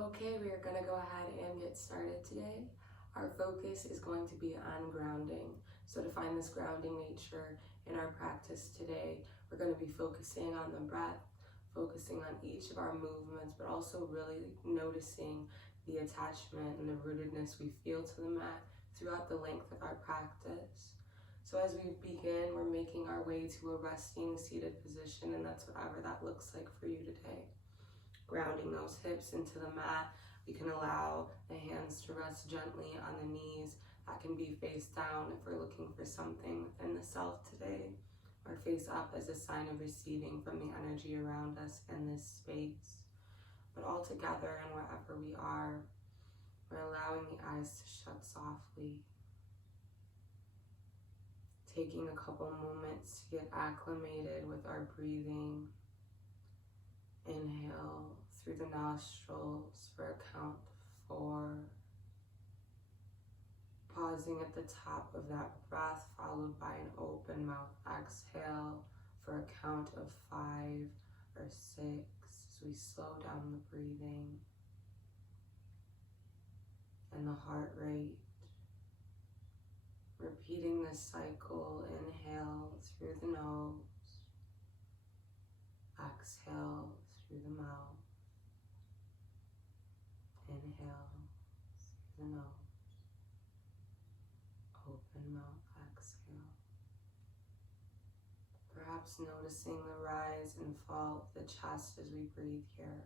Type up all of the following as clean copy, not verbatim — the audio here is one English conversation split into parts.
Okay, we are going to go ahead and get started today. Our focus is going to be on grounding. So to find this grounding nature in our practice today, we're going to be focusing on the breath, focusing on each of our movements, but also really noticing the attachment and the rootedness we feel to the mat throughout the length of our practice. So as we begin, we're making our way to a resting seated position, and that's whatever that looks like for you today. Grounding those hips into the mat. We can allow the hands to rest gently on the knees. That can be face down if we're looking for something within the self today, or face up as a sign of receiving from the energy around us in this space. But all together and wherever we are, we're allowing the eyes to shut softly. Taking a couple moments to get acclimated with our breathing. Inhale through the nostrils for a count of 4. Pausing at the top of that breath, followed by an open mouth exhale for a count of 5 or 6 as we slow down the breathing and the heart rate. Repeating this cycle, inhale through the nose, exhale through the mouth, inhale through the nose, open mouth, exhale. Perhaps noticing the rise and fall of the chest as we breathe here.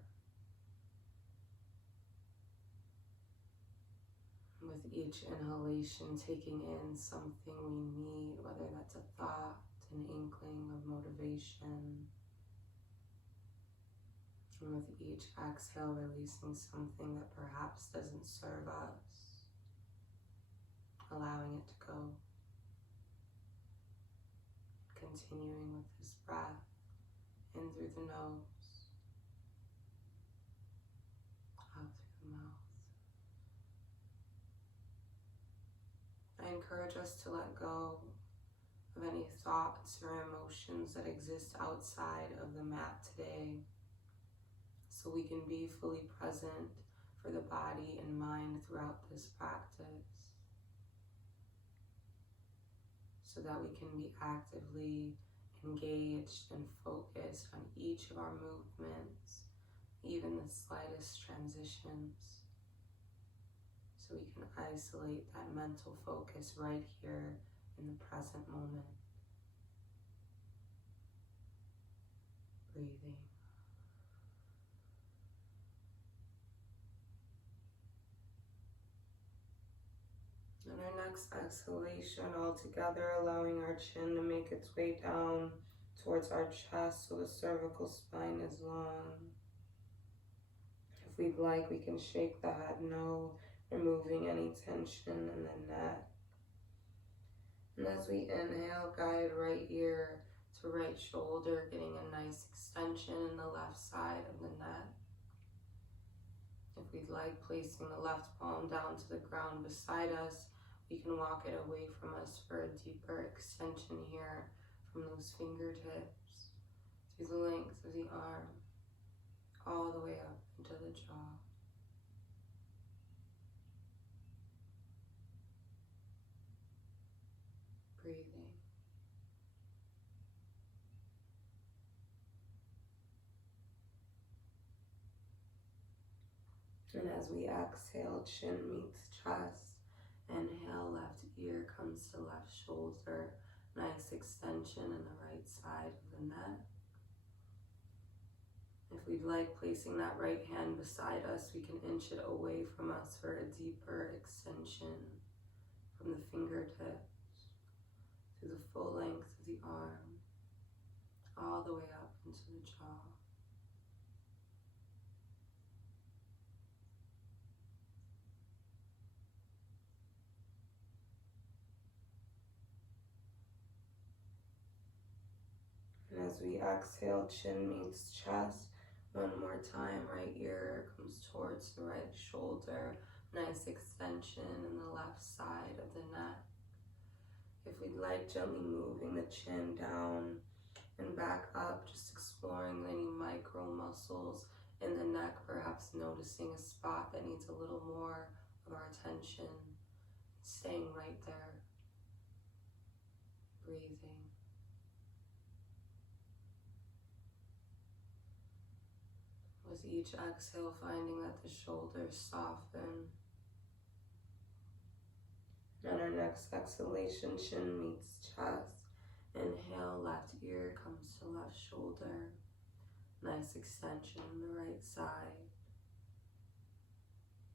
With each inhalation, taking in something we need, whether that's a thought, an inkling of motivation. And with each exhale, releasing something that perhaps doesn't serve us, allowing it to go. Continuing with this breath, in through the nose, out through the mouth. I encourage us to let go of any thoughts or emotions that exist outside of the mat today, so we can be fully present for the body and mind throughout this practice, so that we can be actively engaged and focused on each of our movements, even the slightest transitions, so we can isolate that mental focus right here in the present moment. Breathing. And our next exhalation, all together, allowing our chin to make its way down towards our chest so the cervical spine is long. If we'd like, we can shake the head no, removing any tension in the neck. And as we inhale, guide right ear to right shoulder, getting a nice extension in the left side of the neck. If we'd like, placing the left palm down to the ground beside us, we can walk it away from us for a deeper extension here from those fingertips through the length of the arm, all the way up into the jaw. Breathing. And as we exhale, chin meets chest. Inhale, left ear comes to left shoulder. Nice extension in the right side of the neck. If we'd like, placing that right hand beside us, we can inch it away from us for a deeper extension from the fingertips through the full length of the arm, all the way up into the jaw. And as we exhale, chin meets chest. One more time, right ear comes towards the right shoulder. Nice extension in the left side of the neck. If we'd like, gently moving the chin down and back up, just exploring any micro muscles In the neck, perhaps noticing a spot that needs a little more of our attention, staying right there, breathing. With each exhale, finding that the shoulders soften. And our next exhalation, chin meets chest. Inhale, left ear comes to left shoulder. Nice extension on the right side.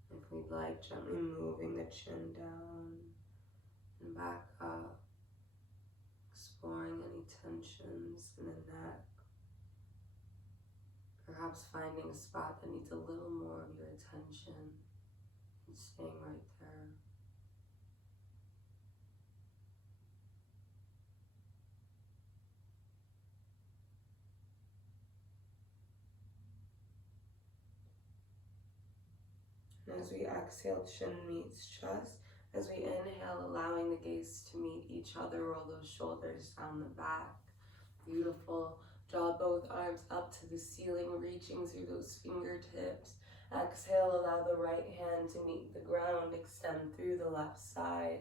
If we'd like, gently moving the chin down and back up, exploring any tensions in the neck. Perhaps finding a spot that needs a little more of your attention and staying right there. And as we exhale, chin meets chest. As we inhale, allowing the gaze to meet each other, roll those shoulders down the back. Beautiful. Draw both arms up to the ceiling, reaching through those fingertips. Exhale, allow the right hand to meet the ground, extend through the left side.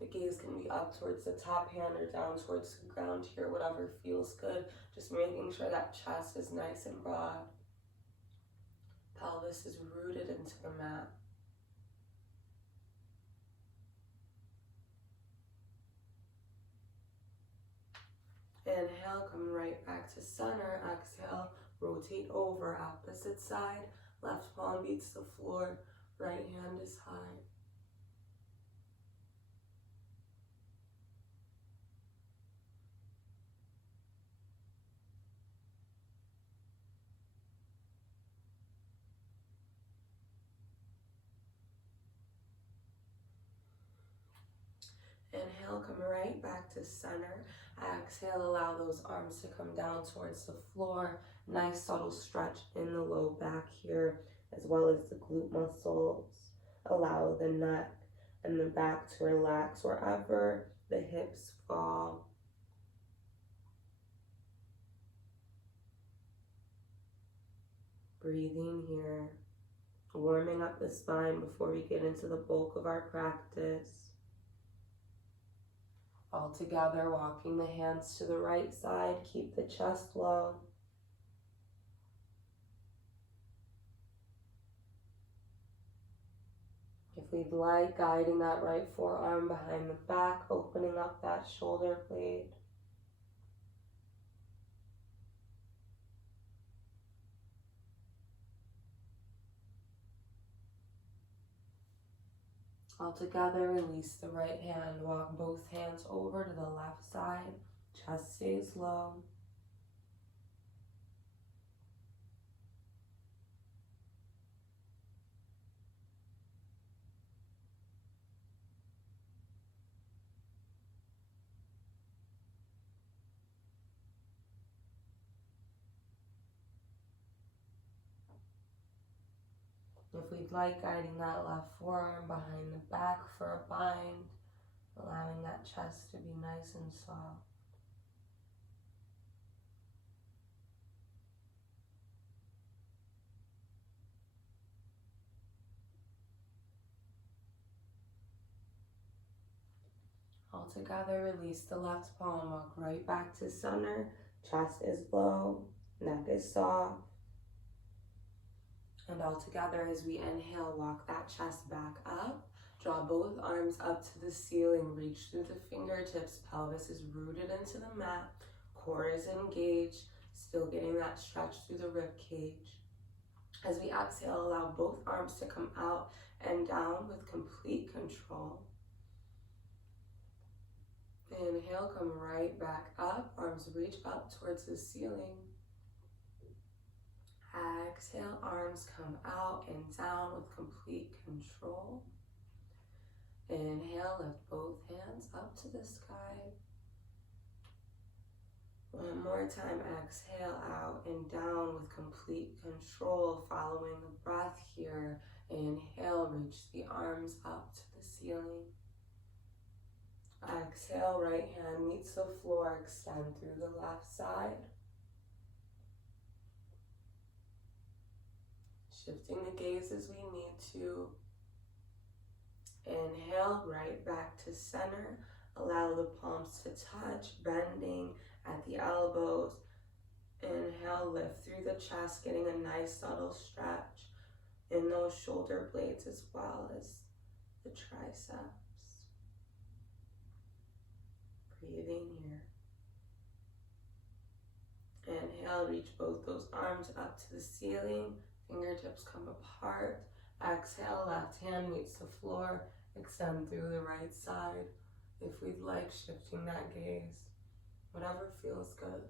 The gaze can be up towards the top hand or down towards the ground here, whatever feels good. Just making sure that chest is nice and broad. Pelvis is rooted into the mat. Inhale, come right back to center. Exhale, rotate over, opposite side. Left palm beats the floor, right hand is high. Inhale, come right back to center. Exhale, allow those arms to come down towards the floor. Nice subtle stretch in the low back here, as well as the glute muscles. Allow the neck and the back to relax wherever the hips fall. Breathing here, warming up the spine before we get into the bulk of our practice. All together, walking the hands to the right side, keep the chest low. If we'd like, guiding that right forearm behind the back, opening up that shoulder blade. All together, release the right hand, walk both hands over to the left side, chest stays low. If we'd like, guiding that left forearm behind the back for a bind, allowing that chest to be nice and soft. All together, release the left palm, walk right back to center, chest is low, neck is soft. And all together, as we inhale, walk that chest back up. Draw both arms up to the ceiling, reach through the fingertips, pelvis is rooted into the mat, core is engaged, still getting that stretch through the rib cage. As we exhale, allow both arms to come out and down with complete control. Inhale, come right back up, arms reach up towards the ceiling. Exhale, arms come out and down with complete control. Inhale, lift both hands up to the sky. One more time, exhale out and down with complete control, following the breath here. Inhale, reach the arms up to the ceiling. Exhale, right hand meets the floor, extend through the left side. shifting the gaze as we need to. Inhale, right back to center. Allow the palms to touch, bending at the elbows. Inhale, lift through the chest, getting a nice subtle stretch in those shoulder blades as well as the triceps. Breathing here. Inhale, reach both those arms up to the ceiling. Fingertips come apart. Exhale, left hand meets the floor. Extend through the right side. If we'd like, shifting that gaze. Whatever feels good.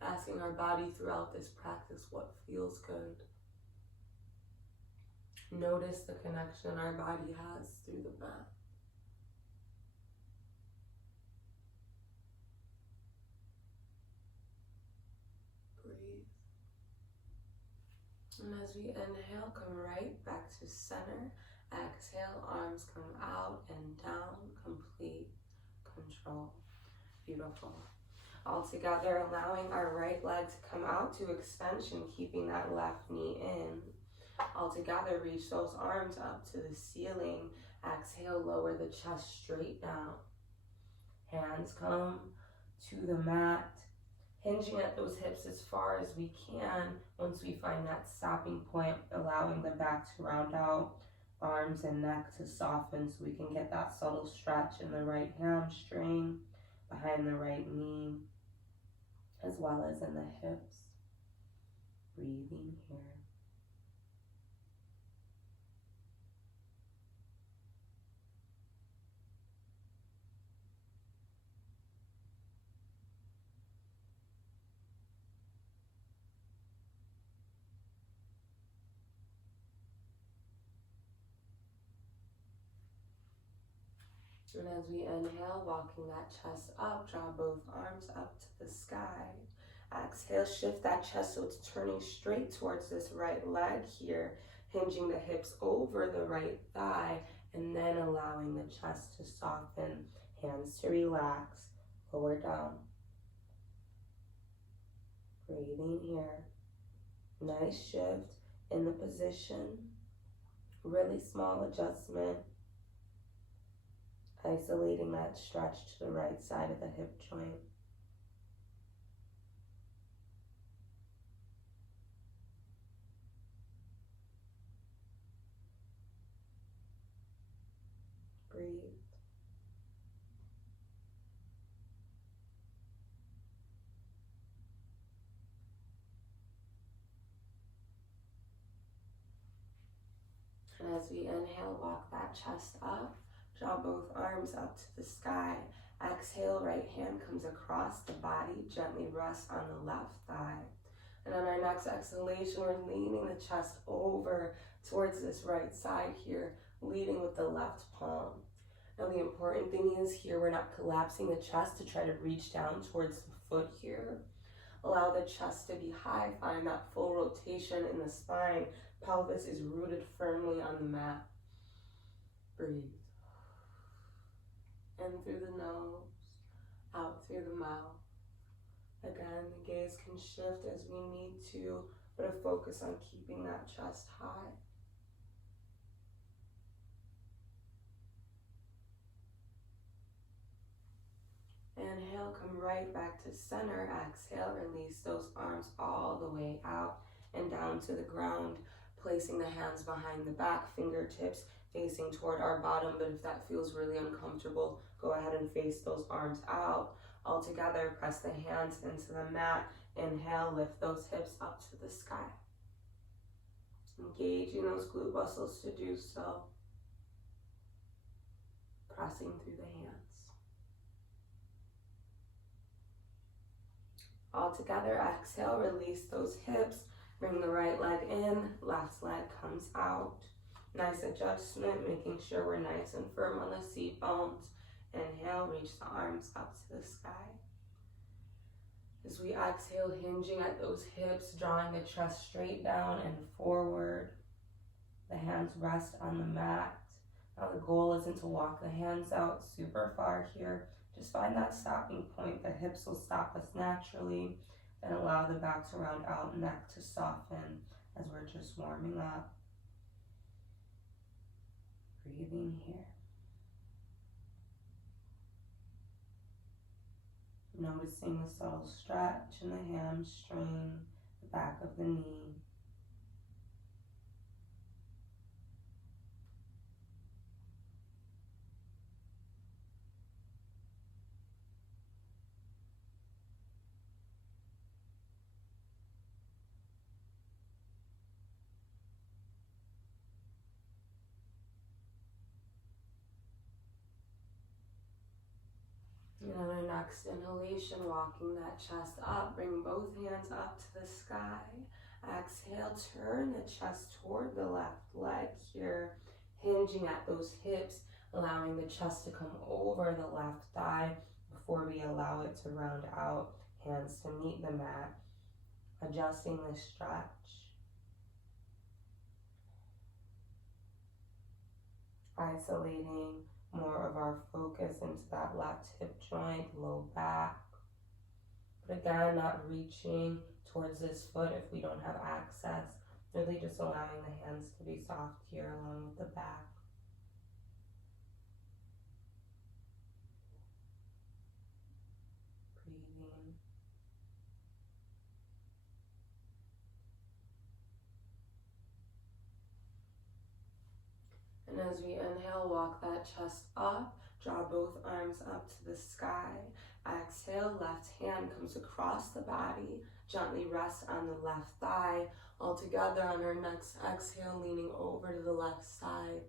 Asking our body throughout this practice what feels good. Notice the connection our body has through the mat. Breathe. And as we inhale, come right back to center. Exhale, arms come out and down, complete control. Beautiful. All together, allowing our right leg to come out to extension, keeping that left knee in. All together, reach those arms up to the ceiling. Exhale, lower the chest straight down. Hands come to the mat, hinging at those hips as far as we can. Once we find that stopping point, allowing the back to round out, arms and neck to soften so we can get that subtle stretch in the right hamstring, behind the right knee, as well as in the hips. Breathing here. And as we inhale, walking that chest up, draw both arms up to the sky. Exhale, shift that chest so it's turning straight towards this right leg here, hinging the hips over the right thigh, and then allowing the chest to soften, hands to relax, lower down. Breathing here. Nice shift in the position. Really small adjustment. Isolating that stretch to the right side of the hip joint. Breathe. And as we inhale, walk that chest up. Draw both arms up to the sky. Exhale, right hand comes across the body, gently rest on the left thigh. And on our next exhalation, we're leaning the chest over towards this right side here, leading with the left palm. Now the important thing is here, we're not collapsing the chest to try to reach down towards the foot here. Allow the chest to be high, find that full rotation in the spine. Pelvis is rooted firmly on the mat. Breathe. In through the nose, out through the mouth. Again, the gaze can shift as we need to, but a focus on keeping that chest high. Inhale, come right back to center. Exhale, release those arms all the way out and down to the ground, placing the hands behind the back, fingertips facing toward our bottom, but if that feels really uncomfortable, go ahead and face those arms out. All together, press the hands into the mat. Inhale, lift those hips up to the sky. Engaging those glute muscles to do so. Pressing through the hands. All together, exhale, release those hips. Bring the right leg in, left leg comes out. Nice adjustment, making sure we're nice and firm on the seat bones. Inhale, reach the arms up to the sky. As we exhale, hinging at those hips, drawing the chest straight down and forward. The hands rest on the mat. Now the goal isn't to walk the hands out super far here. Just find that stopping point. The hips will stop us naturally. Then allow the back to round out, neck to soften, as we're just warming up. Breathing here. Noticing the subtle stretch in the hamstring, the back of the knee. And on our next inhalation, walking that chest up, bring both hands up to the sky. Exhale, turn the chest toward the left leg here, hinging at those hips, allowing the chest to come over the left thigh before we allow it to round out, hands to meet the mat, adjusting the stretch. Isolating more of our focus into that left hip joint, low back. But again, not reaching towards this foot if we don't have access. Really just allowing the hands to be soft here along with the back. Breathing. And as we inhale, walk that chest up, draw both arms up to the sky. Exhale, left hand comes across the body, gently rest on the left thigh. All together on our next exhale, leaning over to the left side,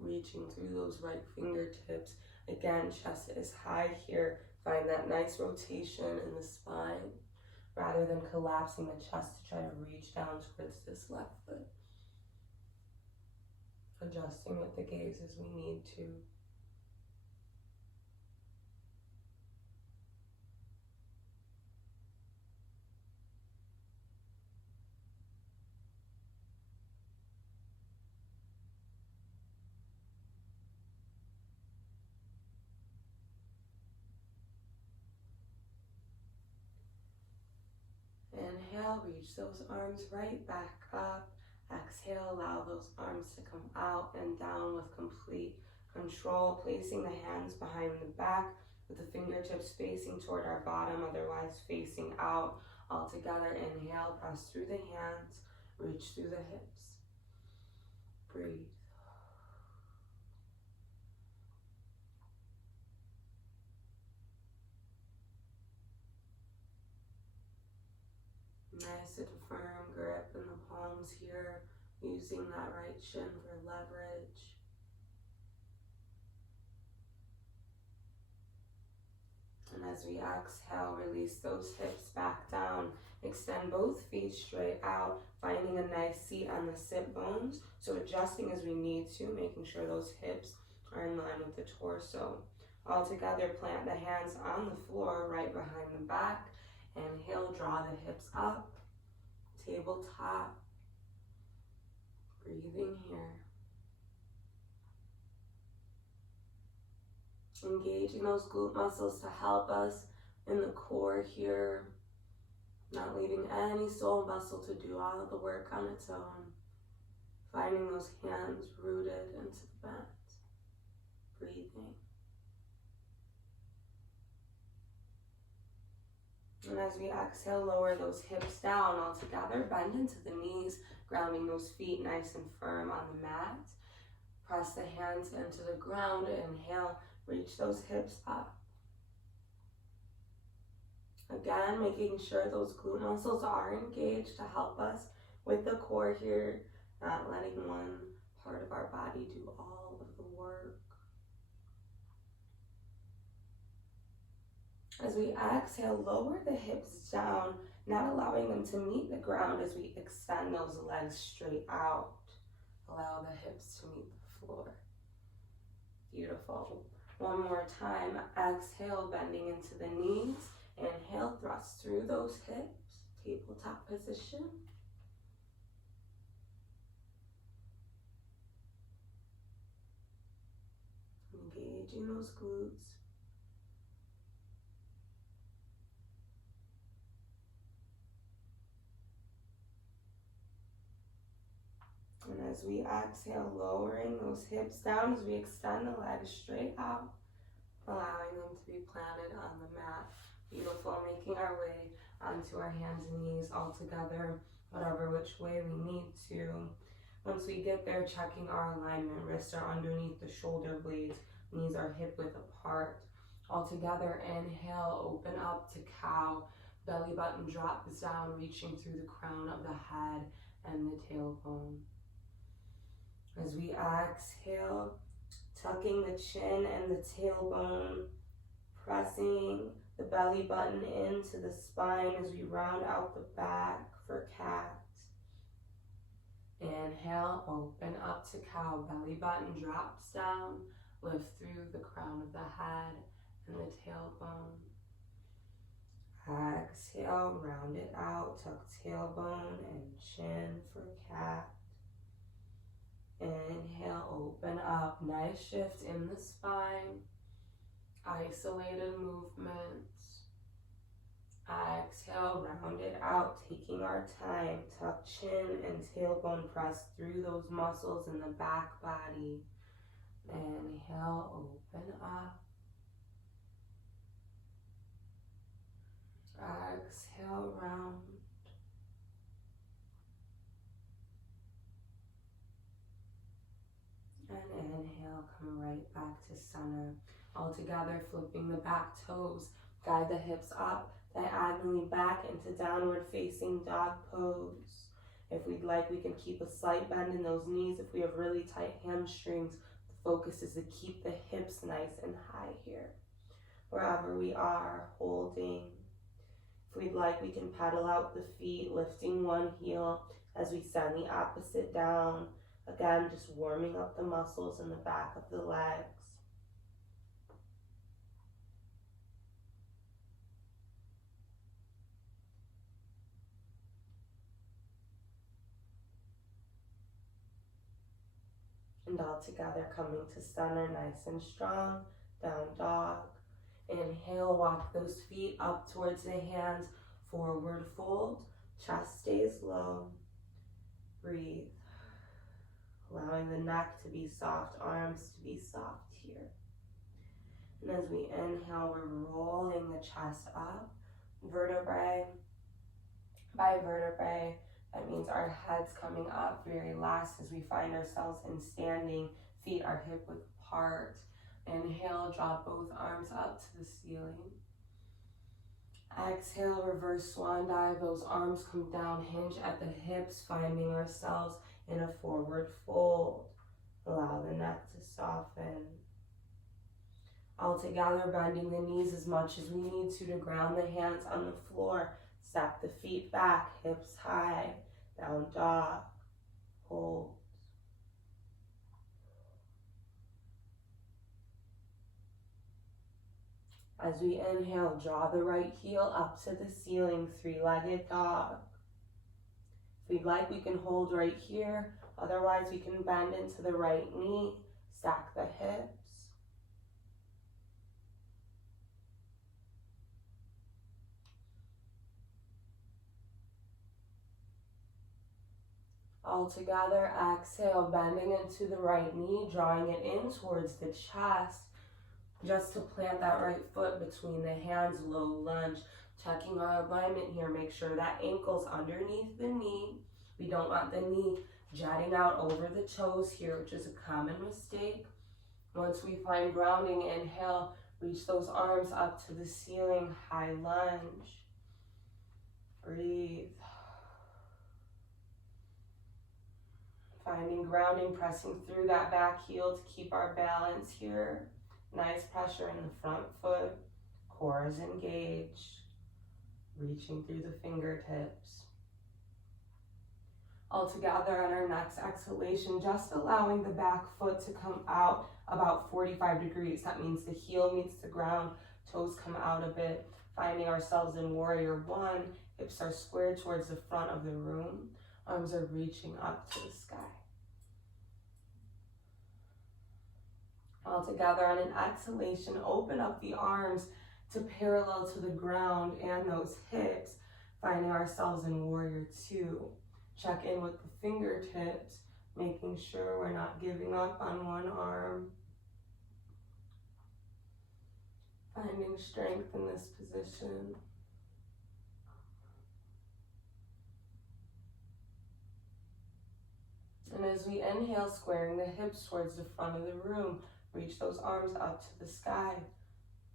reaching through those right fingertips. Again, chest is high here. Find that nice rotation in the spine, rather than collapsing the chest to try to reach down towards this left foot. Adjusting with the gaze as we need to. Inhale, reach those arms right back up. Exhale, allow those arms to come out and down with complete control, placing the hands behind the back with the fingertips facing toward our bottom, otherwise facing out. All together, inhale, press through the hands, reach through the hips. Breathe. Nice and firm grip in the palms here, using that right shin for leverage. And as we exhale, release those hips back down. Extend both feet straight out, finding a nice seat on the sit bones. So adjusting as we need to, making sure those hips are in line with the torso. All together, plant the hands on the floor right behind the back. Inhale, draw the hips up, tabletop. Breathing here. Engaging those glute muscles to help us in the core here. Not leaving any soul muscle to do all of the work on its own. Finding those hands rooted into the mat. Breathing. And as we exhale, lower those hips down all together. Bend into the knees, grounding those feet nice and firm on the mat. Press the hands into the ground. Inhale, reach those hips up. Again, making sure those glute muscles are engaged to help us with the core here, not letting one part of our body do all of the work. As we exhale, lower the hips down, not allowing them to meet the ground as we extend those legs straight out. Allow the hips to meet the floor. Beautiful. One more time. Exhale, bending into the knees. Inhale, thrust through those hips. Tabletop position. Engaging those glutes. as we exhale, lowering those hips down as we extend the legs straight out, allowing them to be planted on the mat. Beautiful, making our way onto our hands and knees all together, whatever which way we need to. Once we get there, checking our alignment. Wrists are underneath the shoulder blades, knees are hip width apart. All together, inhale, open up to cow. Belly button drops down, reaching through the crown of the head and the tailbone. As we exhale, tucking the chin and the tailbone, pressing the belly button into the spine as we round out the back for cat. Inhale, open up to cow, belly button drops down, lift through the crown of the head and the tailbone. Exhale, round it out, tuck tailbone and chin for cat. Inhale, open up, nice shift in the spine, isolated movement. Exhale, round it out, taking our time, tuck chin and tailbone, press through those muscles in the back body. Inhale, open up. Exhale, round. And inhale, come right back to center. All together, flipping the back toes. Guide the hips up, diagonally back into downward facing dog pose. If we'd like, we can keep a slight bend in those knees. If we have really tight hamstrings, the focus is to keep the hips nice and high here. Wherever we are, holding. If we'd like, we can pedal out the feet, lifting one heel as we send the opposite down. Again, just warming up the muscles in the back of the legs. And all together, coming to center, nice and strong, down dog. Inhale, walk those feet up towards the hands, forward fold, chest stays low. Breathe, allowing the neck to be soft, arms to be soft here. And as we inhale, we're rolling the chest up, vertebrae by vertebrae. That means our head's coming up very last as we find ourselves in standing, feet are hip width apart. Inhale, draw both arms up to the ceiling. Exhale, reverse swan dive. Those arms come down, hinge at the hips, finding ourselves in a forward fold. Allow the neck to soften. All together, bending the knees as much as we need to ground the hands on the floor. Step the feet back, hips high, down dog, hold. As we inhale, draw the right heel up to the ceiling, three-legged dog. If we'd like, we can hold right here. Otherwise, we can bend into the right knee, stack the hips. All together, exhale, bending into the right knee, drawing it in towards the chest. Just to plant that right foot between the hands, low lunge. Checking our alignment here, make sure that ankle's underneath the knee. We don't want the knee jutting out over the toes here, which is a common mistake. Once we find grounding, inhale, reach those arms up to the ceiling, high lunge. Breathe. Finding grounding, pressing through that back heel to keep our balance here. Nice pressure in the front foot, core is engaged, reaching through the fingertips. All together on our next exhalation, just allowing the back foot to come out about 45 degrees. That means the heel meets the ground, toes come out a bit, finding ourselves in warrior one. Hips are squared towards the front of the room. Arms are reaching up to the sky. All together on an exhalation, open up the arms to parallel to the ground and those hips, finding ourselves in warrior two. Check in with the fingertips, making sure we're not giving up on one arm. Finding strength in this position. And as we inhale, squaring the hips towards the front of the room, reach those arms up to the sky.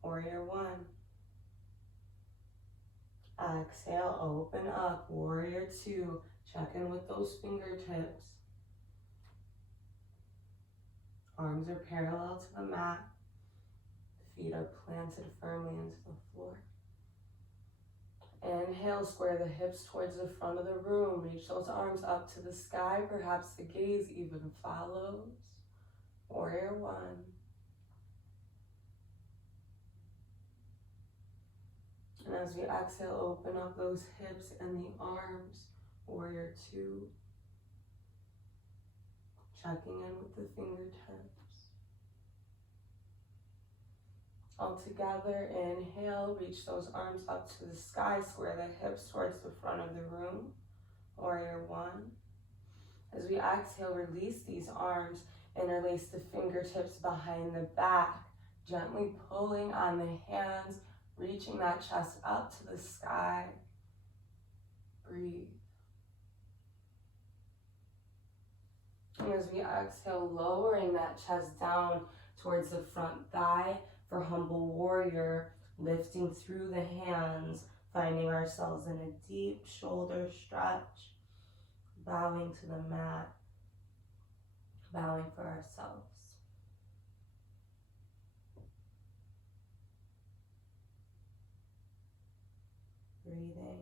Warrior one. Exhale, open up. Warrior two. Check in with those fingertips. Arms are parallel to the mat. Feet are planted firmly into the floor. Inhale, square the hips towards the front of the room. Reach those arms up to the sky. Perhaps the gaze even follows. Warrior one. And as we exhale, open up those hips and the arms. Warrior two. Checking in with the fingertips. All together, inhale, reach those arms up to the sky, square the hips towards the front of the room. Warrior one. As we exhale, release these arms, interlace the fingertips behind the back, gently pulling on the hands, reaching that chest up to the sky. Breathe. And as we exhale, lowering that chest down towards the front thigh for humble warrior, lifting through the hands, finding ourselves in a deep shoulder stretch, bowing to the mat, bowing for ourselves. Breathing.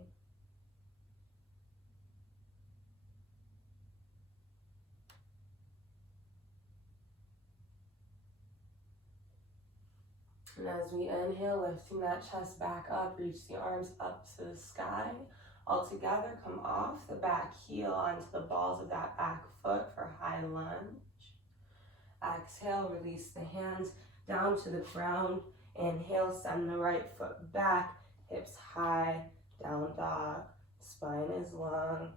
And as we inhale, lifting that chest back up, reach the arms up to the sky. All together, come off the back heel onto the balls of that back foot for high lunge. Exhale, release the hands down to the ground. Inhale, send the right foot back, hips high, down dog. Spine is long.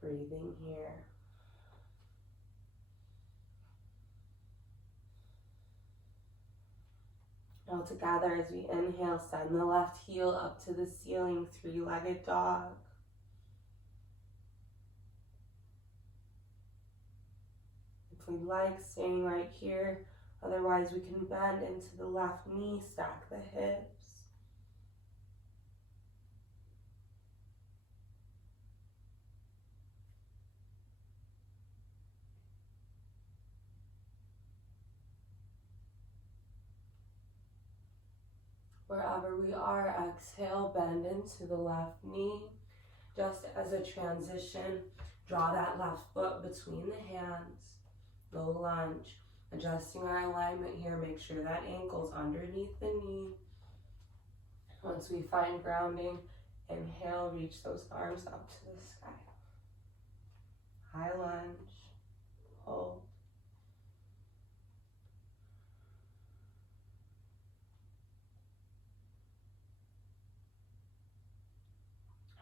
Breathing here. All together, as we inhale, send the left heel up to the ceiling, three-legged dog. If we like, staying right here. Otherwise, we can bend into the left knee, stack the hips. Wherever we are, exhale, bend into the left knee. Just as a transition, draw that left foot between the hands. Low lunge. Adjusting our alignment here, make sure that ankle's underneath the knee. Once we find grounding, inhale, reach those arms up to the sky. High lunge, hold.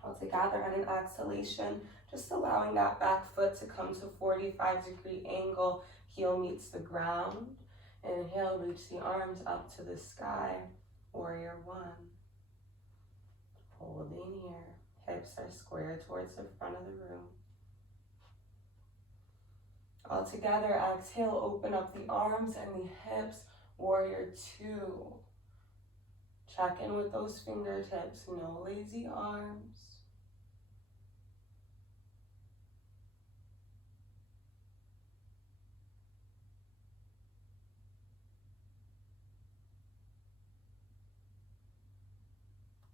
All together at an exhalation, just allowing that back foot to come to 45-degree angle, heel meets the ground. Inhale, reach the arms up to the sky, warrior one. Holding here, hips are square towards the front of the room. All together, exhale, open up the arms and the hips, warrior two. Check in with those fingertips, no lazy arms.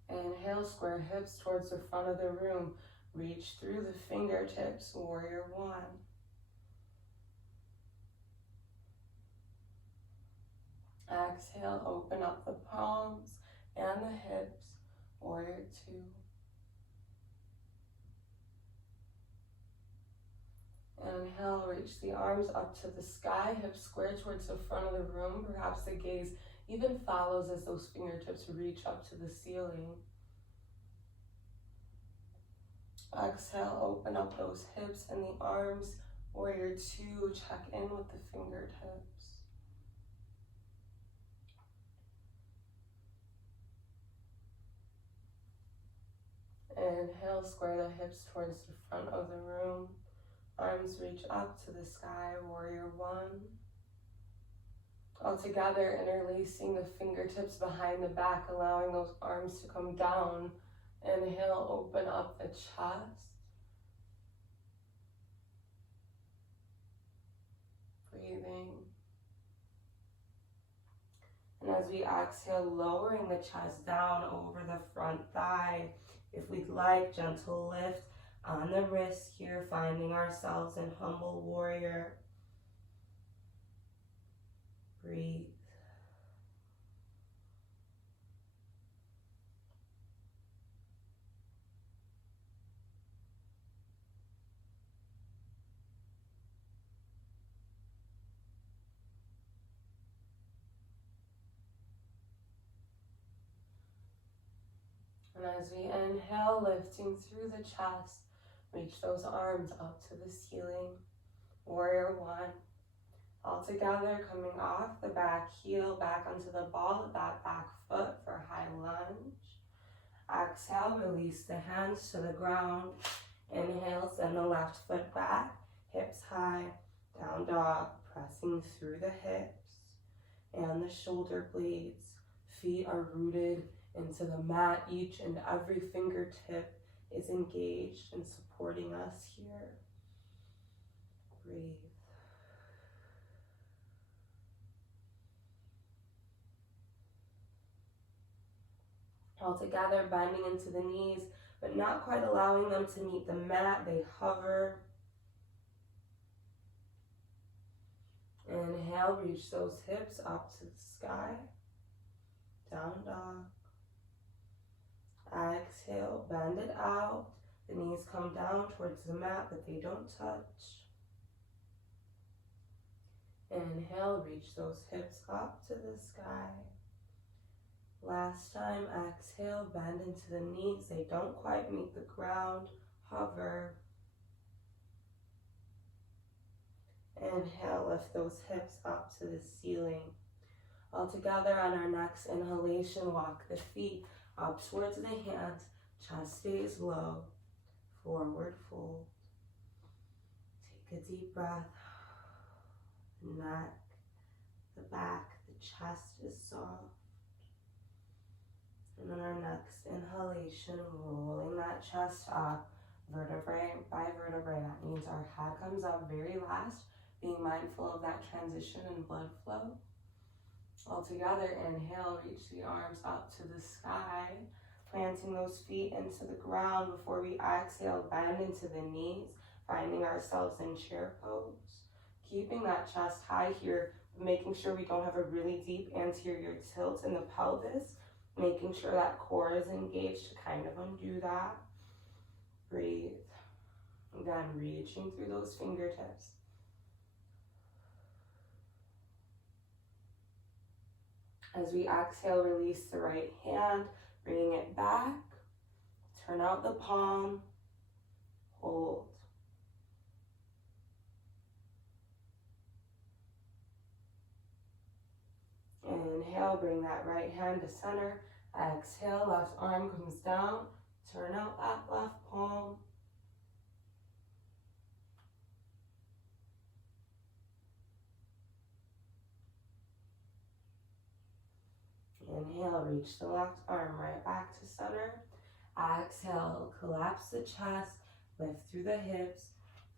Inhale, square hips towards the front of the room. Reach through the fingertips, warrior one. Exhale, open up the palms and the hips, warrior two. Inhale, reach the arms up to the sky, hips square towards the front of the room. Perhaps the gaze even follows as those fingertips reach up to the ceiling. Exhale, open up those hips and the arms, Warrior 2, check in with the fingertips. Inhale, square the hips towards the front of the room. Arms reach up to the sky, Warrior 1. All together, interlacing the fingertips behind the back, allowing those arms to come down. Inhale, open up the chest. Breathing. And as we exhale, lowering the chest down over the front thigh. If we'd like, gentle lift on the wrist here, finding ourselves in humble warrior. Breathe. And as we inhale, lifting through the chest, reach those arms up to the ceiling. Warrior 1. All together, coming off the back heel, back onto the ball of that back foot for high lunge. Exhale, release the hands to the ground. Inhale, send the left foot back, hips high, down dog, pressing through the hips and the shoulder blades. Feet are rooted into the mat. Each and every fingertip is engaged and supporting us here. Breathe. All together, bending into the knees, but not quite allowing them to meet the mat. They hover. Inhale, reach those hips up to the sky. Down dog. Exhale, bend it out. The knees come down towards the mat, but they don't touch. Inhale, reach those hips up to the sky. Last time, exhale, bend into the knees. They don't quite meet the ground. Hover. Inhale, lift those hips up to the ceiling. All together on our next inhalation, walk the feet up towards the hands. Chest stays low. Forward fold. Take a deep breath. Neck, the back, the chest is soft. And then our next inhalation, rolling that chest up, vertebrae by vertebrae. That means our head comes up very last, being mindful of that transition and blood flow. All together, inhale, reach the arms up to the sky, planting those feet into the ground before we exhale, bend into the knees, finding ourselves in chair pose. Keeping that chest high here, making sure we don't have a really deep anterior tilt in the pelvis, making sure that core is engaged to kind of undo that. Breathe. Again, reaching through those fingertips. As we exhale, release the right hand, bring it back, turn out the palm, hold. Inhale, bring that right hand to center. Exhale, left arm comes down. Turn out that left palm. Inhale, reach the left arm right back to center. Exhale, collapse the chest, lift through the hips,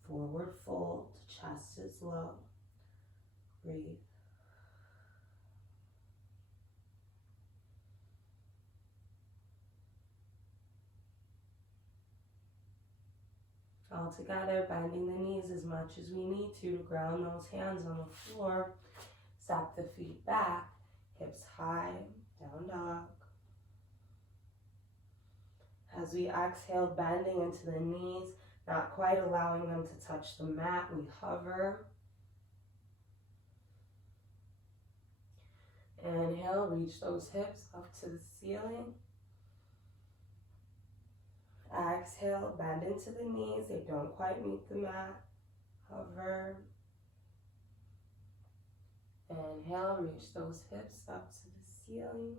forward fold, chest is low. Breathe. All together, bending the knees as much as we need to ground those hands on the floor. Step the feet back, hips high, down dog. As we exhale, bending into the knees, not quite allowing them to touch the mat, we hover. Inhale, reach those hips up to the ceiling. Exhale, bend into the knees, they don't quite meet the mat. Hover. Inhale, reach those hips up to the ceiling.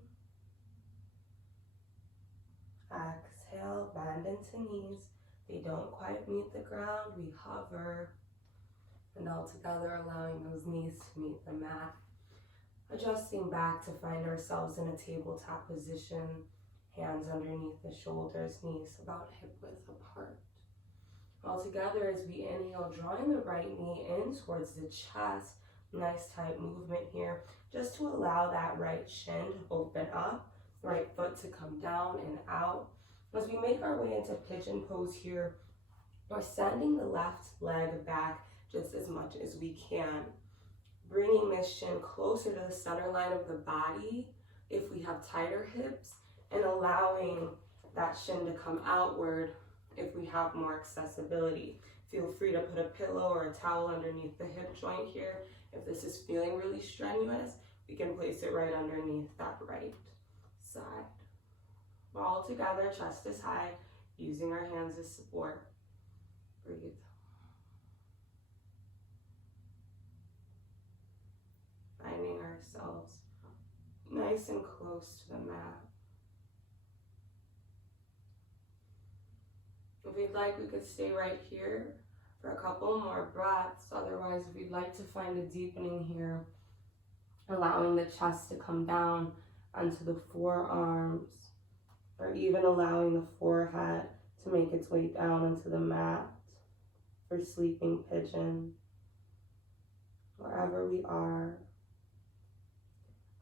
Exhale, bend into knees. They don't quite meet the ground, we hover. And all together, allowing those knees to meet the mat. Adjusting back to find ourselves in a tabletop position. Hands underneath the shoulders, knees about hip width apart. All together as we inhale, drawing the right knee in towards the chest. Nice tight movement here, just to allow that right shin to open up, right foot to come down and out. As we make our way into pigeon pose here, we're sending the left leg back just as much as we can. Bringing this shin closer to the center line of the body if we have tighter hips, and allowing that shin to come outward if we have more accessibility. Feel free to put a pillow or a towel underneath the hip joint here. If this is feeling really strenuous, we can place it right underneath that right side. All together, chest is high, using our hands as support. Breathe. Finding ourselves nice and close to the mat. If we'd like, we could stay right here for a couple more breaths. Otherwise, if we'd like to find a deepening here, allowing the chest to come down onto the forearms, or even allowing the forehead to make its way down into the mat for sleeping pigeon. Wherever we are,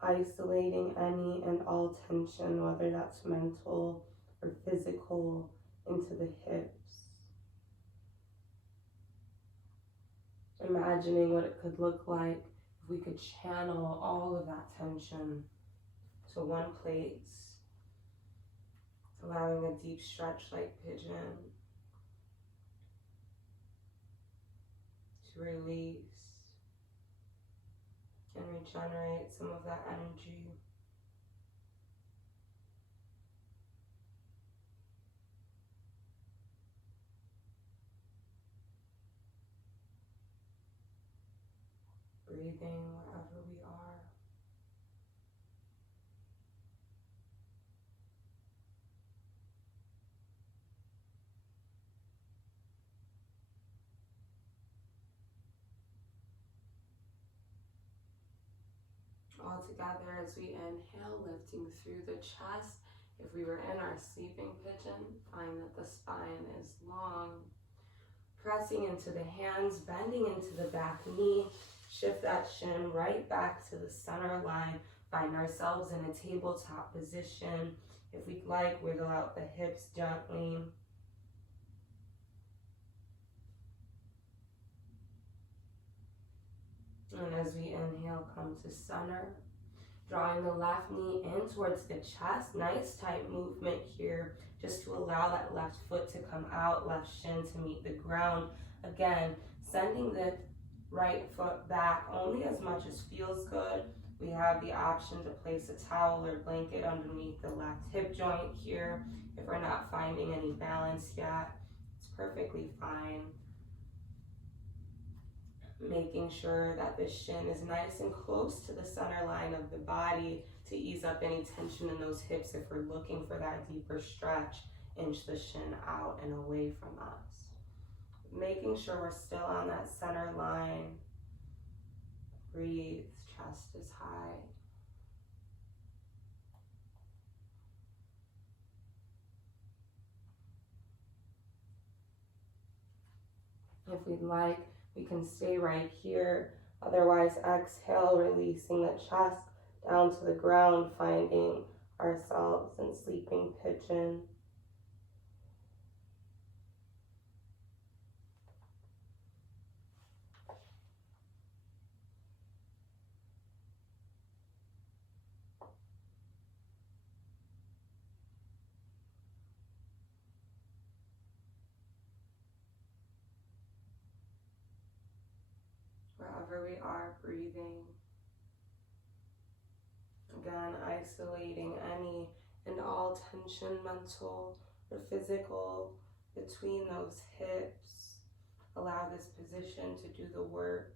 isolating any and all tension, whether that's mental or physical, into the hips. Imagining what it could look like if we could channel all of that tension to one place, allowing a deep stretch like pigeon to release and regenerate some of that energy. Breathing wherever we are. All together as we inhale, lifting through the chest. If we were in our sleeping pigeon, find that the spine is long. Pressing into the hands, bending into the back knee. Shift that shin right back to the center line. Find ourselves in a tabletop position. If we'd like, wiggle out the hips gently. And as we inhale, come to center. Drawing the left knee in towards the chest. Nice tight movement here, just to allow that left foot to come out, left shin to meet the ground. Again, sending the right foot back only as much as feels good. We have the option to place a towel or blanket underneath the left hip joint here. If we're not finding any balance yet, it's perfectly fine. Making sure that the shin is nice and close to the center line of the body to ease up any tension in those hips. If we're looking for that deeper stretch, inch the shin out and away from us. Making sure we're still on that center line. Breathe, chest is high. If we'd like, we can stay right here. Otherwise, exhale, releasing the chest down to the ground, finding ourselves in sleeping pigeon. Wherever we are, breathing. Again, isolating any and all tension, mental or physical, between those hips. Allow this position to do the work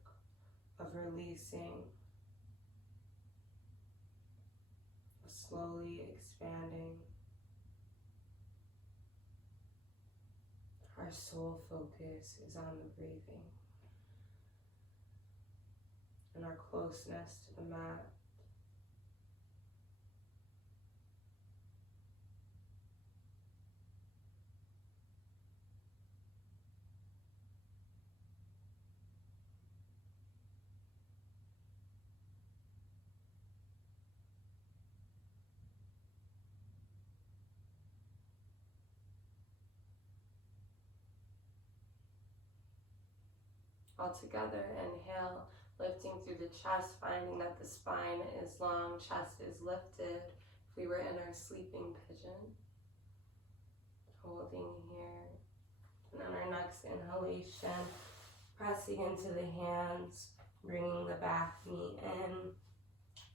of releasing, of slowly expanding. Our sole focus is on the breathing and our closeness to the mat. All together, inhale, lifting through the chest, finding that the spine is long, chest is lifted. If we were in our sleeping pigeon, holding here. And on our next inhalation, pressing into the hands, bringing the back knee in.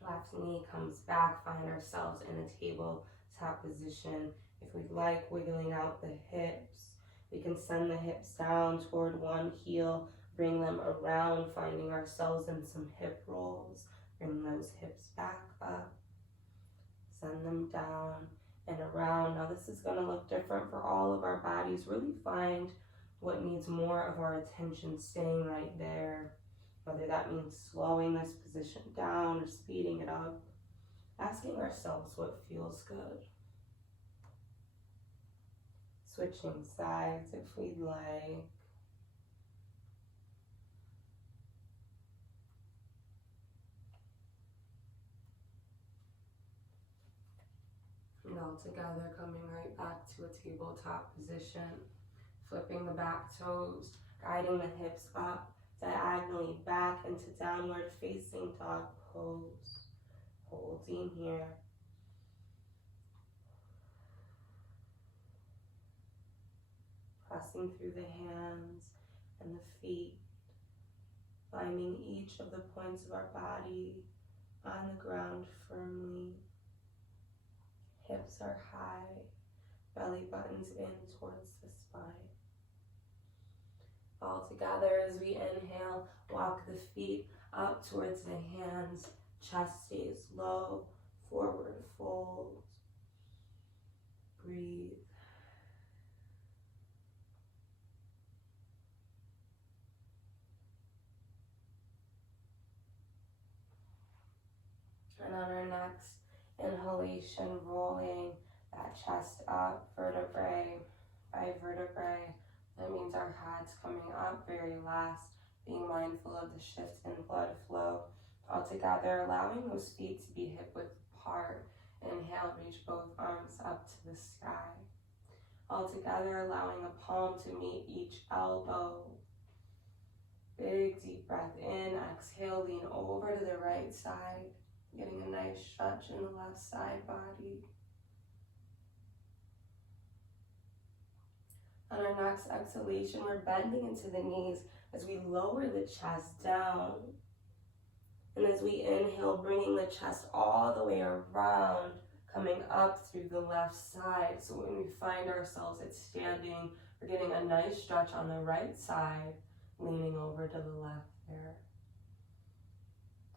Left knee comes back, find ourselves in a tabletop position. If we'd like, wiggling out the hips. We can send the hips down toward one heel, bring them around, finding ourselves in some hip rolls. Bring those hips back up, send them down and around. Now this is going to look different for all of our bodies. Really find what needs more of our attention, staying right there. Whether that means slowing this position down or speeding it up. Asking ourselves what feels good. Switching sides if we'd like. And all together, coming right back to a tabletop position. Flipping the back toes, guiding the hips up, diagonally back into downward facing dog pose. Holding here. Pressing through the hands and the feet, finding each of the points of our body on the ground firmly. Hips are high, belly buttons in towards the spine. All together as we inhale, walk the feet up towards the hands, chest stays low, forward fold. Breathe. And on our next inhalation, rolling that chest up, vertebrae by vertebrae. That means our head's coming up very last, being mindful of the shift in blood flow. All together, allowing those feet to be hip width apart. Inhale, reach both arms up to the sky. All together, allowing a palm to meet each elbow. Big deep breath in, exhale, lean over to the right side. Getting a nice stretch in the left side body. On our next exhalation, we're bending into the knees as we lower the chest down. And as we inhale, bringing the chest all the way around, coming up through the left side. So when we find ourselves at standing, we're getting a nice stretch on the right side, leaning over to the left there.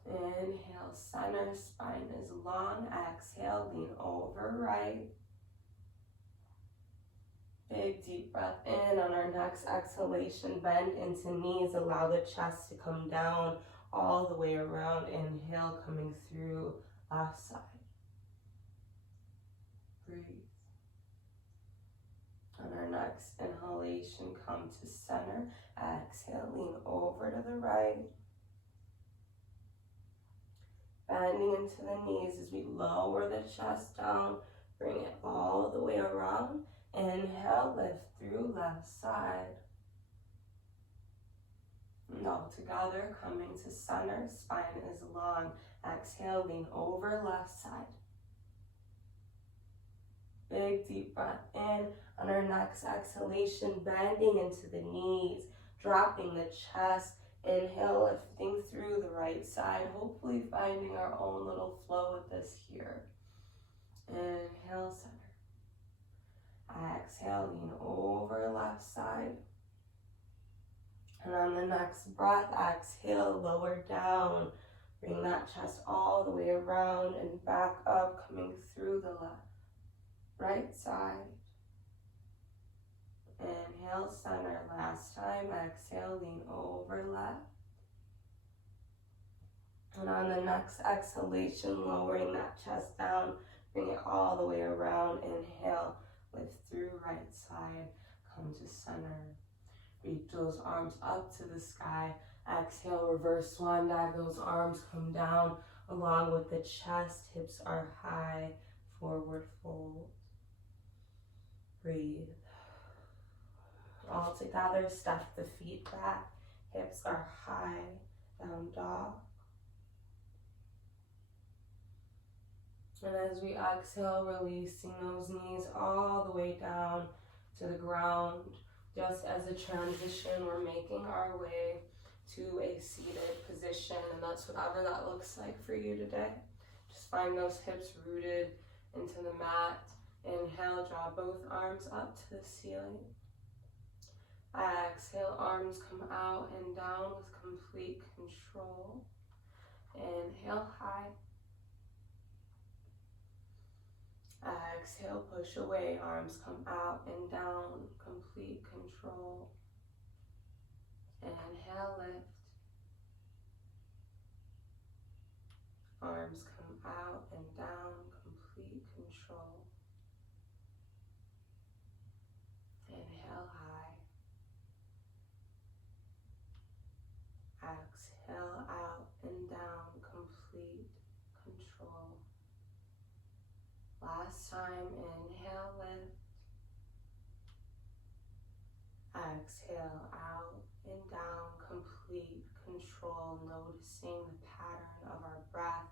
Inhale, center, spine is long. Exhale, lean over right. Big deep breath in. On our next exhalation, bend into knees. Allow the chest to come down all the way around. Inhale, coming through left side. Breathe. On our next inhalation, come to center. Exhale, lean over to the right. Bending into the knees as we lower the chest down, bring it all the way around. Inhale, lift through left side. And all together, coming to center, spine is long. Exhale, lean over left side. Big deep breath in. On our next exhalation, bending into the knees, dropping the chest. Inhale, lifting through the right side, hopefully finding our own little flow with this here. Inhale, center. Exhale, lean over left side. And on the next breath, exhale, lower down. Bring that chest all the way around and back up, coming through the left. Right side. Inhale, center. Last time, exhale, lean over left. And on the next exhalation, lowering that chest down, bring it all the way around. Inhale, lift through right side, come to center. Reach those arms up to the sky. Exhale, reverse swan dive. Those arms come down along with the chest. Hips are high, forward fold. Breathe. All together, step the feet back. Hips are high, down dog. And as we exhale, releasing those knees all the way down to the ground. Just as a transition, we're making our way to a seated position, and that's whatever that looks like for you today. Just find those hips rooted into the mat. Inhale, draw both arms up to the ceiling. Exhale, arms come out and down with complete control. Inhale, high. Exhale, push away, arms come out and down, complete control. Inhale, lift. Arms come out and down, complete control. Inhale, high. Exhale, out and down, complete control. Last time, inhale, lift. Exhale, out and down, complete control, noticing the pattern of our breath,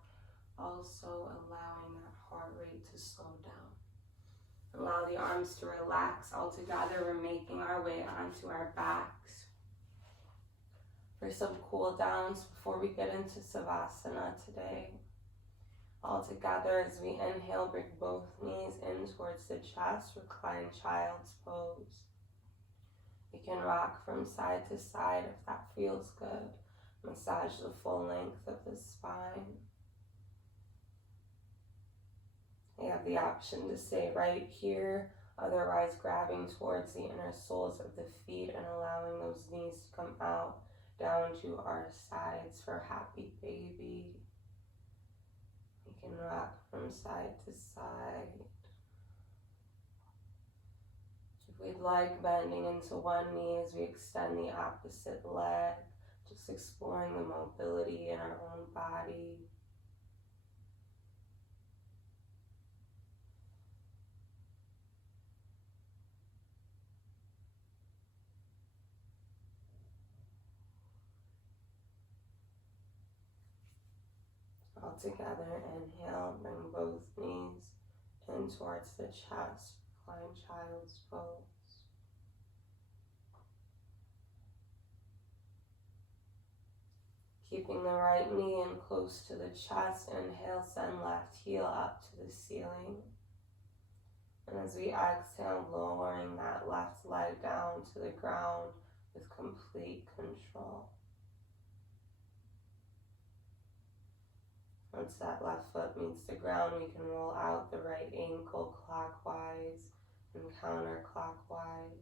also allowing that heart rate to slow down. Allow the arms to relax all together. We're making our way onto our backs. For some cool downs before we get into Savasana today. All together as we inhale, bring both knees in towards the chest, recline child's pose. You can rock from side to side if that feels good. Massage the full length of the spine. You have the option to stay right here, otherwise grabbing towards the inner soles of the feet and allowing those knees to come out down to our sides for happy baby. You can rock from side to side. If we'd like, bending into one knee as we extend the opposite leg, just exploring the mobility in our own body. All together, inhale, bring both knees in towards the chest, recline child's pose. Keeping the right knee in close to the chest, inhale, send left heel up to the ceiling. And as we exhale, lowering that left leg down to the ground with complete control. Once that left foot meets the ground, we can roll out the right ankle clockwise and counterclockwise.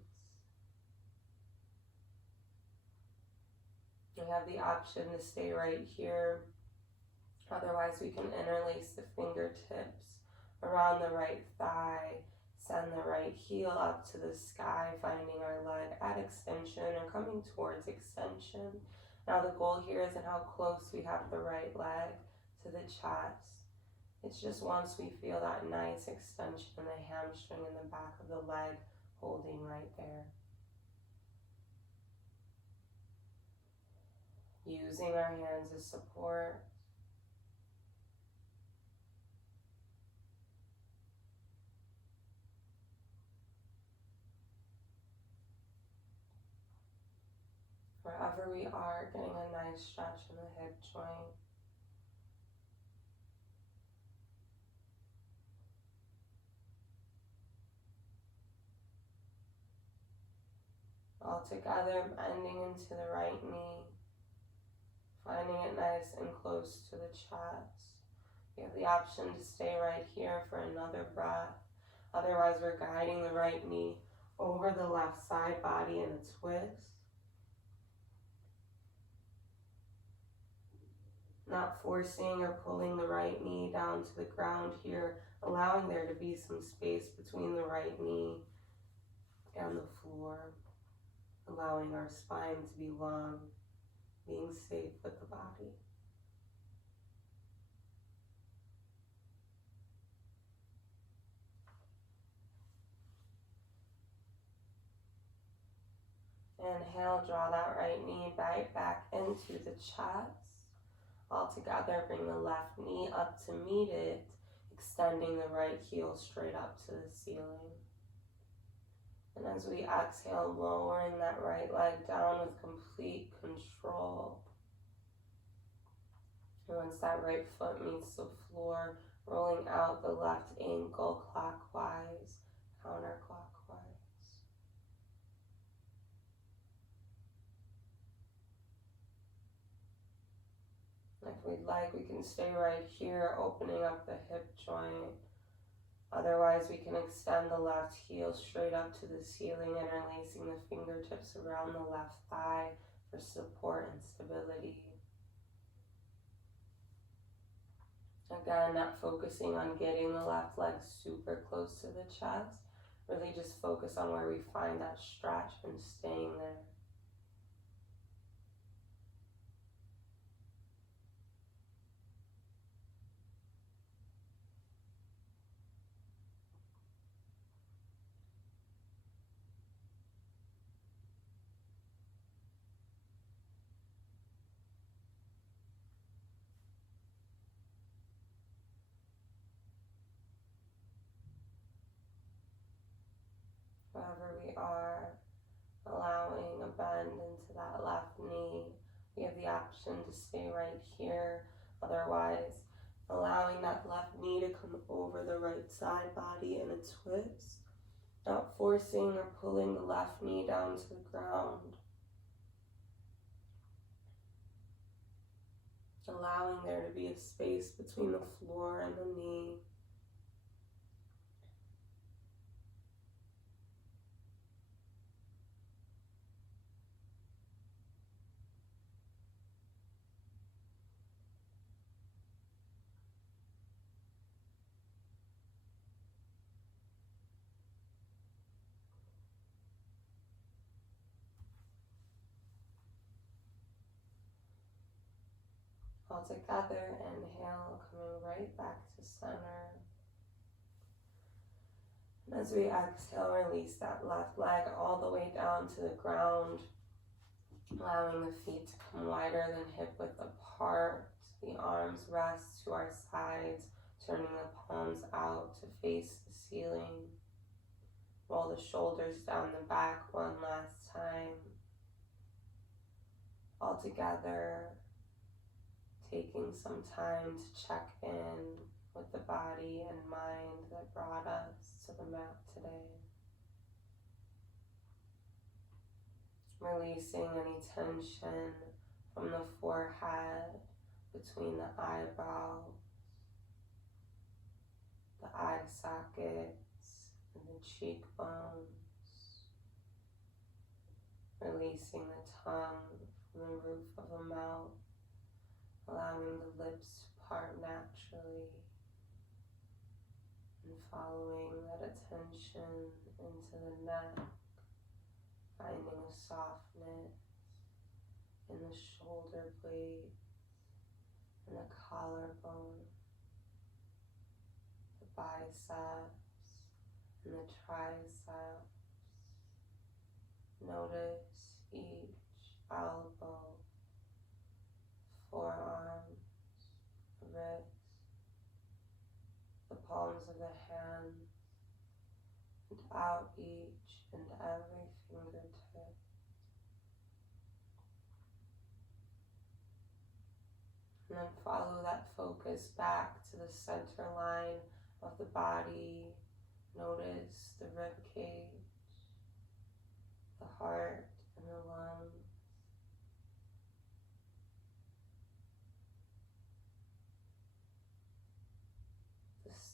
We have the option to stay right here. Otherwise, we can interlace the fingertips around the right thigh, send the right heel up to the sky, finding our leg at extension or coming towards extension. Now the goal here isn't how close we have the right leg to the chest. It's just once we feel that nice extension in the hamstring in the back of the leg, holding right there. Using our hands as support. Wherever we are, getting a nice stretch in the hip joint. All together, bending into the right knee, finding it nice and close to the chest. You have the option to stay right here for another breath. Otherwise, we're guiding the right knee over the left side body in a twist. Not forcing or pulling the right knee down to the ground here, allowing there to be some space between the right knee and the floor, allowing our spine to be long, being safe with the body. Inhale, draw that right knee right back into the chest. All together, bring the left knee up to meet it, extending the right heel straight up to the ceiling. And as we exhale, lowering that right leg down with complete control. And once that right foot meets the floor, rolling out the left ankle clockwise, counterclockwise. If we'd like, we can stay right here, opening up the hip joint. Otherwise, we can extend the left heel straight up to the ceiling, interlacing the fingertips around the left thigh for support and stability. Again, not focusing on getting the left leg super close to the chest. Really just focus on where we find that stretch and staying there. Wherever we are, allowing a bend into that left knee. We have the option to stay right here. Otherwise, allowing that left knee to come over the right side body in a twist. Not forcing or pulling the left knee down to the ground. Allowing there to be a space between the floor and the knee. All together, inhale, coming right back to center. And as we exhale, release that left leg all the way down to the ground, allowing the feet to come wider than hip width apart. The arms rest to our sides, turning the palms out to face the ceiling. Roll the shoulders down the back one last time. All together, taking some time to check in with the body and mind that brought us to the mat today. Releasing any tension from the forehead, between the eyebrows, the eye sockets, and the cheekbones. Releasing the tongue from the roof of the mouth, allowing the lips to part naturally, and following that attention into the neck, finding a softness in the shoulder blades and the collarbone, the biceps and the triceps. Notice each elbow, forearms, wrists, the palms of the hands, and out each and every fingertip. And then follow that focus back to the center line of the body. Notice the rib cage, the heart, and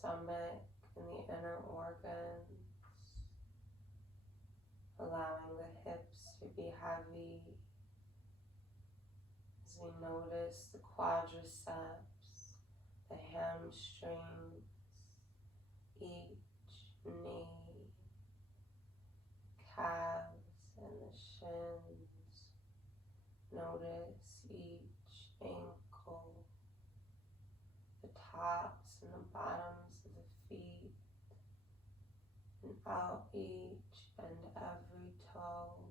stomach and the inner organs, allowing the hips to be heavy as we notice the quadriceps, the hamstrings, each knee, calves, and the shins. Notice each ankle, the tops and the bottoms of the feet, and out each and every toe,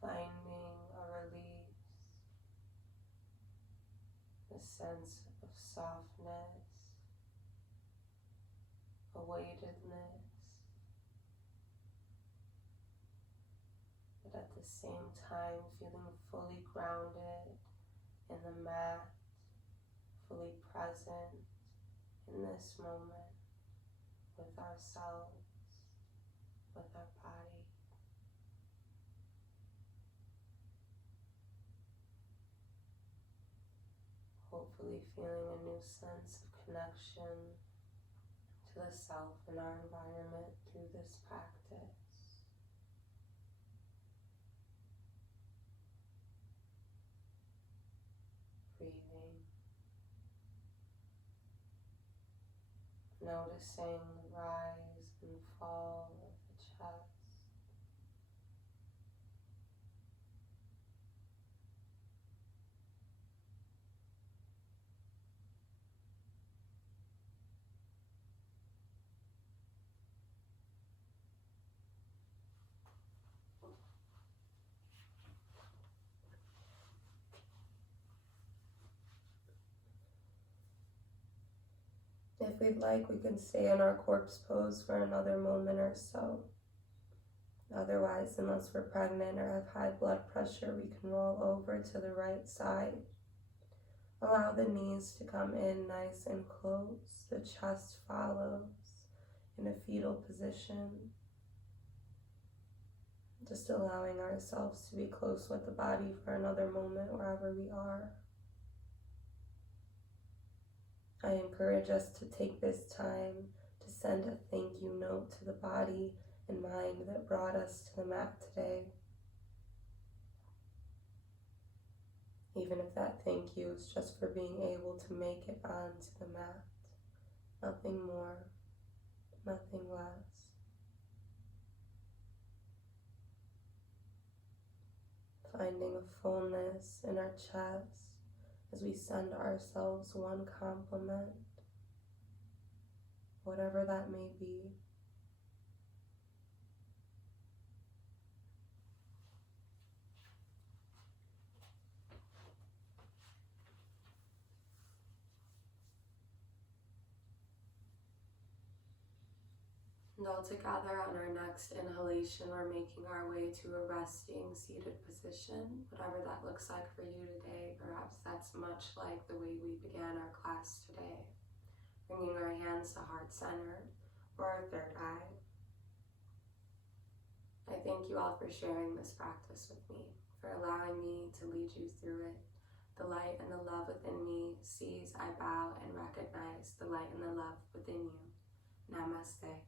finding a release, a sense of softness, a weightedness, but at the same time feeling fully grounded in the mat, fully present in this moment with ourselves, with our body. Hopefully feeling a new sense of connection to the self and our environment through this practice. Breathing. Noticing the rise and fall of the chest. If we'd like, we can stay in our corpse pose for another moment or so. Otherwise, unless we're pregnant or have high blood pressure, we can roll over to the right side. Allow the knees to come in nice and close. The chest follows in a fetal position. Just allowing ourselves to be close with the body for another moment wherever we are. I encourage us to take this time to send a thank you note to the body and mind that brought us to the mat today. Even if that thank you is just for being able to make it onto the mat. Nothing more, nothing less. Finding a fullness in our chest as we send ourselves one compliment, whatever that may be. And all together on our next inhalation, we're making our way to a resting seated position, whatever that looks like for you today. Perhaps that's much like the way we began our class today, bringing our hands to heart center or our third eye. I thank you all for sharing this practice with me, for allowing me to lead you through it. The light and the love within me sees, I bow, and recognize the light and the love within you. Namaste.